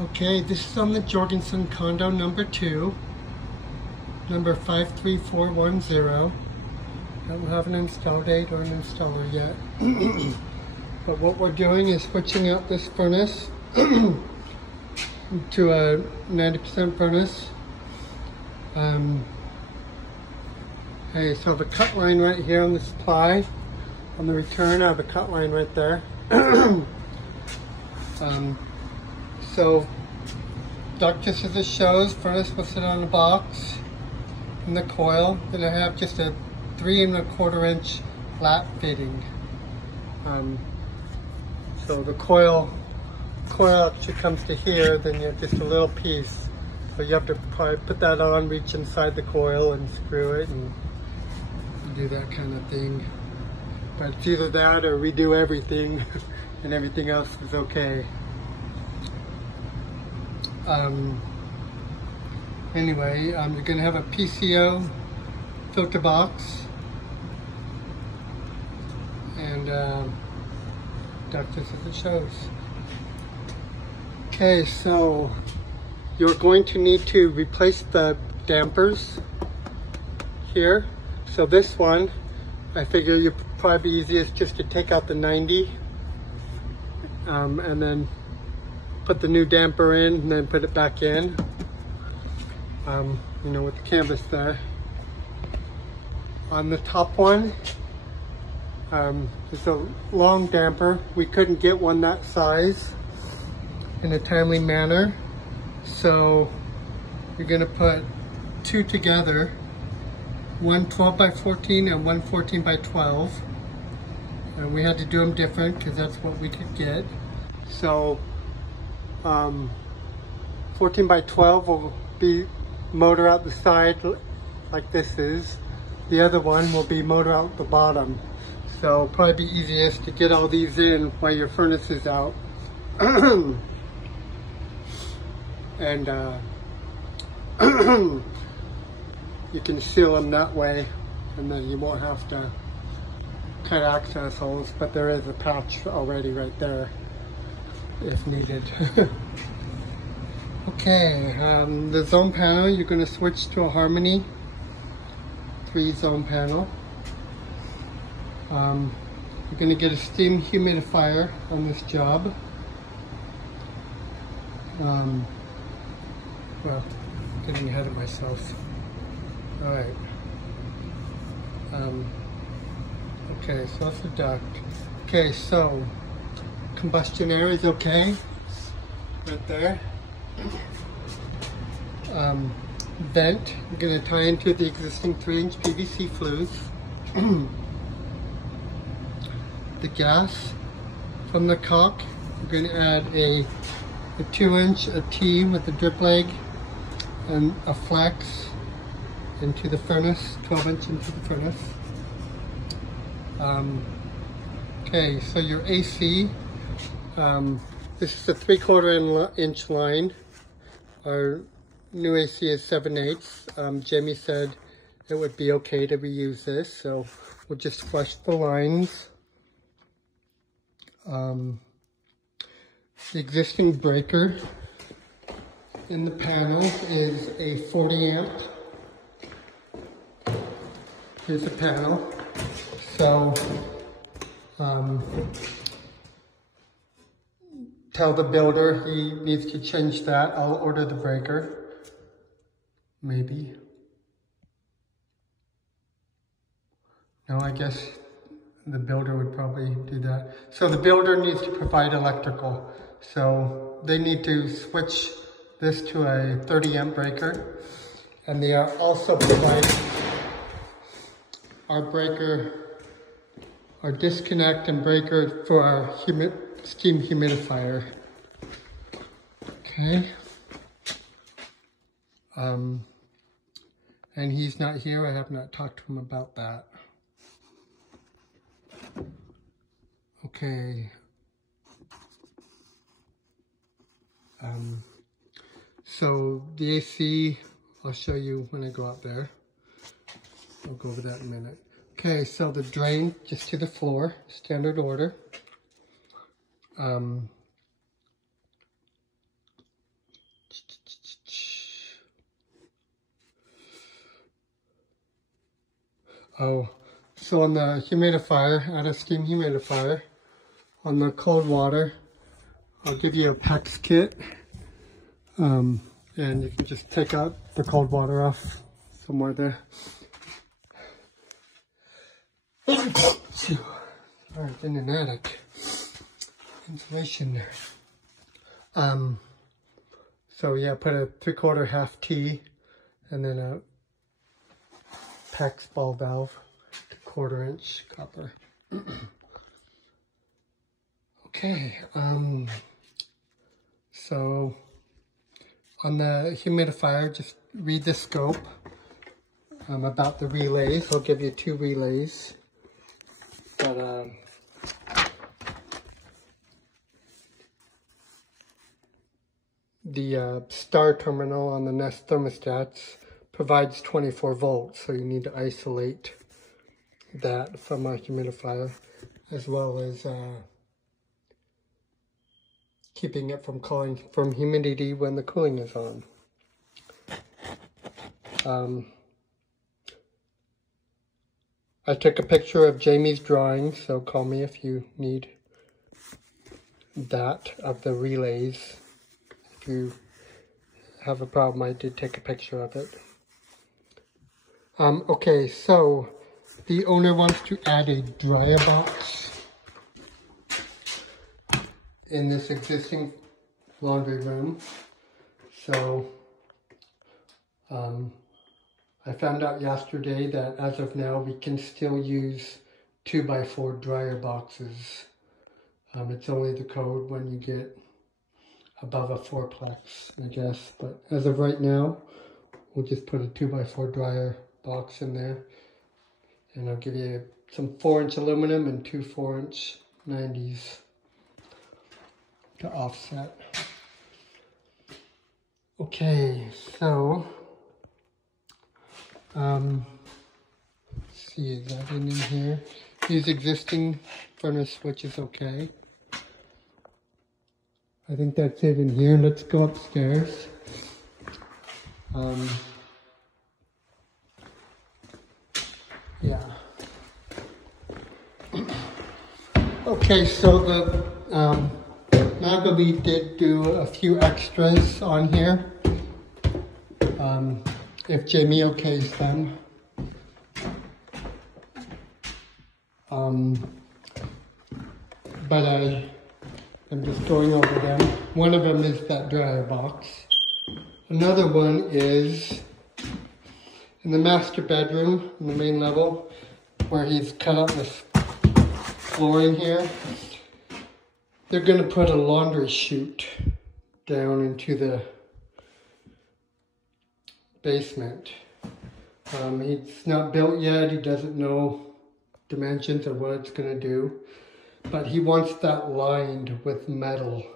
Okay, this is on the Jorgensen condo number 2, number 53410. I don't have an install date or an installer yet. But what we're doing is switching out this furnace to a 90% furnace. Okay, so the cut line right here on the supply, on the return I have a cut line right there. So duct just as it shows, furnace will sit on the box in the coil. Then I have just a 3 1/4 inch lap fitting. So the coil actually comes to here, then you have just a little piece. So you have to probably put that on, reach inside the coil and screw it and do that kind of thing. But it's either that or redo everything and everything else is okay. Anyway, you're going to have a PCO filter box and duct just as it shows. Okay, so you're going to need to replace the dampers here. So this one, I figure you'd probably be easiest just to take out the 90 and then put the new damper in and then put it back in, you know, with the canvas there. On the top one, it's a long damper. We couldn't get one that size in a timely manner. So you're gonna put 2 together, one 12 by 14 and one 14 by 12. And we had to do them different because that's what we could get. So 14 by 12 will be motor out the side like this is. The other one will be motor out the bottom. So probably be easiest to get all these in while your furnace is out. And you can seal them that way, and then you won't have to cut access holes, but there is a patch already right there if needed. Okay, the zone panel, you're going to switch to a Harmony 3 zone panel. You're going to get a steam humidifier on this job. Well, getting ahead of myself. Alright. Okay, so that's the duct. Okay, so combustion air is okay. Right there. Vent, you're going to tie into the existing 3-inch PVC flues. The gas from the cock, you're going to add a 2-inch, a T with a drip leg, and a flex into the furnace, 12-inch into the furnace. Okay, so your AC, this is a 3/4 inch line. Our new AC is 7/8. Jamie said it would be okay to reuse this, so we'll just flush the lines. The existing breaker in the panel is a 40 amp. Here's the panel. So tell the builder he needs to change that. I'll order the breaker. Maybe. No, I guess the builder would probably do that. So the builder needs to provide electrical. So they need to switch this to a 30 amp breaker. And they are also providing our breaker, our disconnect and breaker for our steam humidifier. Okay. And he's not here. I have not talked to him about that. Okay. So the AC, I'll show you when I go out there. I'll go over that in a minute. Okay, so the drain just to the floor, standard order. Oh, so on the humidifier, add a steam humidifier. On the cold water, I'll give you a PEX kit. And you can just take out the cold water off somewhere there. Alright, in an attic. Insulation there. So yeah, put a 3/4 half T and then a PEX ball valve, 1/4 inch copper. Okay, so on the humidifier, just read the scope about the relays. I'll give you 2 relays. But the star terminal on the Nest thermostats provides 24 volts, so you need to isolate that from a humidifier, as well as keeping it from calling from humidity when the cooling is on. I took a picture of Jamie's drawing, so call me if you need that of the relays. If you have a problem, I did take a picture of it. Okay, so the owner wants to add a dryer box in this existing laundry room. So I found out yesterday that as of now we can still use 2x4 dryer boxes. It's only the code when you get above a 4-plex, I guess. But as of right now, we'll just put a 2x4 dryer box in there. And I'll give you some 4-inch aluminum and 2 4-inch 90s to offset. Okay, so let's see, is that in here? Use existing furnace switch is okay. I think that's it in here. Let's go upstairs. Yeah. Okay, so the Magali did do a few extras on here. If Jamie okays them. But I'm just going over them. One of them is that dryer box. Another one is in the master bedroom, in the main level, where he's cut out this flooring here. They're going to put a laundry chute down into the basement. It's not built yet. He doesn't know dimensions or what it's going to do. But he wants that lined with metal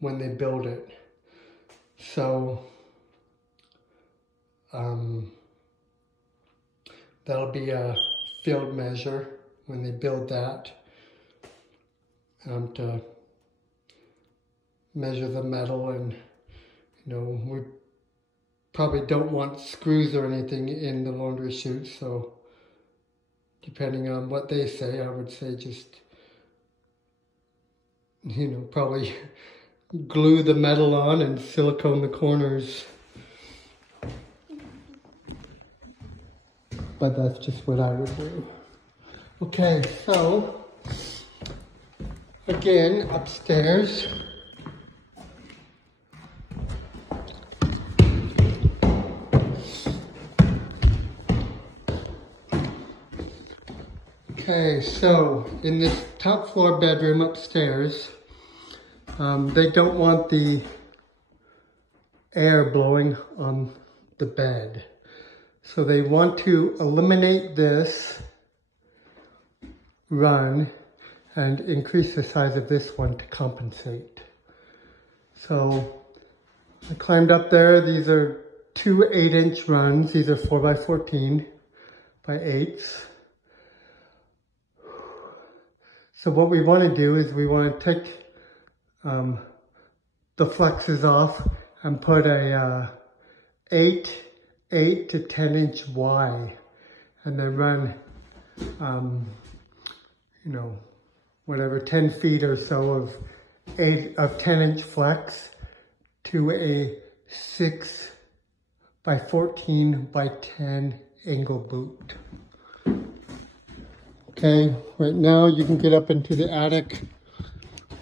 when they build it. So that'll be a field measure when they build that, to measure the metal. And we probably don't want screws or anything in the laundry chute, so depending on what they say, I would say just probably glue the metal on and silicone the corners. But that's just what I would do. Okay, so again, upstairs. Okay, so in this top floor bedroom upstairs, they don't want the air blowing on the bed. So they want to eliminate this run and increase the size of this one to compensate. So I climbed up there. These are 2 8-inch runs. These are 4x14 by 8s. So what we want to do is we want to take the flexes off and put a 8 to 10-inch Y, and then run, you know, whatever, 10 feet or so of 10-inch flex to a 6 by 14 by 10 angle boot. Okay, right now you can get up into the attic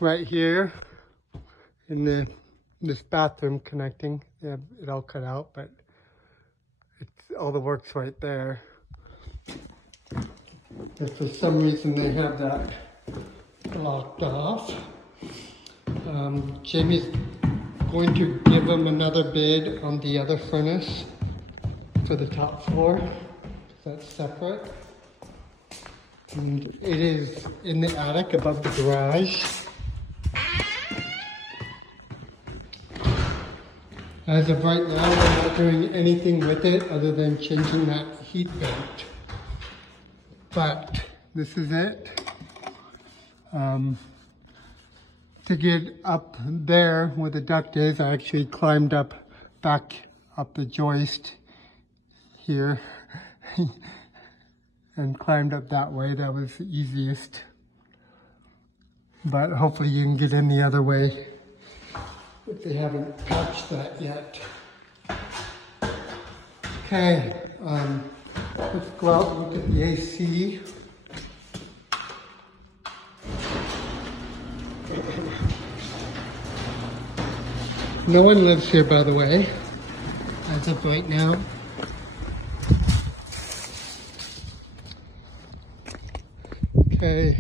right here in this bathroom connecting. Yeah, it all cut out, but all the work's right there. If for some reason they have that blocked off, Jamie's going to give them another bid on the other furnace for the top floor. That's separate. And it is in the attic above the garage. As of right now, we're not doing anything with it other than changing that heat vent. But this is it. To get up there where the duct is, I actually climbed back up the joist here and climbed up that way. That was the easiest. But hopefully you can get in the other way if they haven't patched that yet. Okay, let's go out and look at the AC. No one lives here, by the way, as of right now. Okay,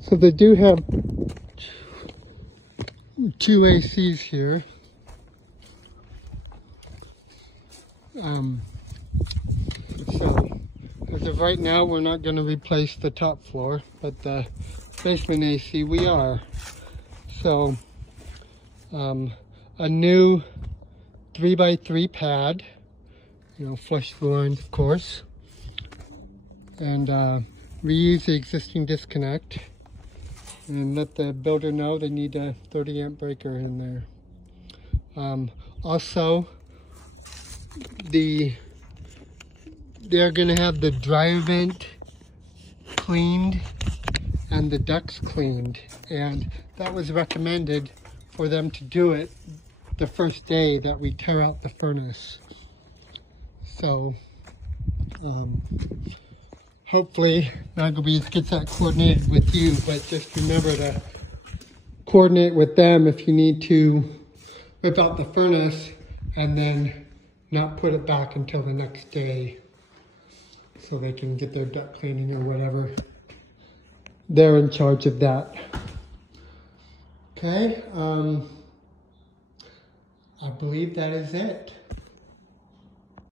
so they do have 2 ACs here. So as of right now, we're not going to replace the top floor, but the basement AC we are. So a new 3x3 pad, you know, flush the lines, of course, and reuse the existing disconnect, and let the builder know they need a 30 amp breaker in there. Also, they're going to have the dryer vent cleaned and the ducts cleaned, and that was recommended for them to do it the first day that we tear out the furnace. So hopefully Nagelbees gets that coordinated with you, but just remember to coordinate with them if you need to rip out the furnace and then not put it back until the next day so they can get their duct cleaning or whatever. They're in charge of that. Okay, I believe that is it.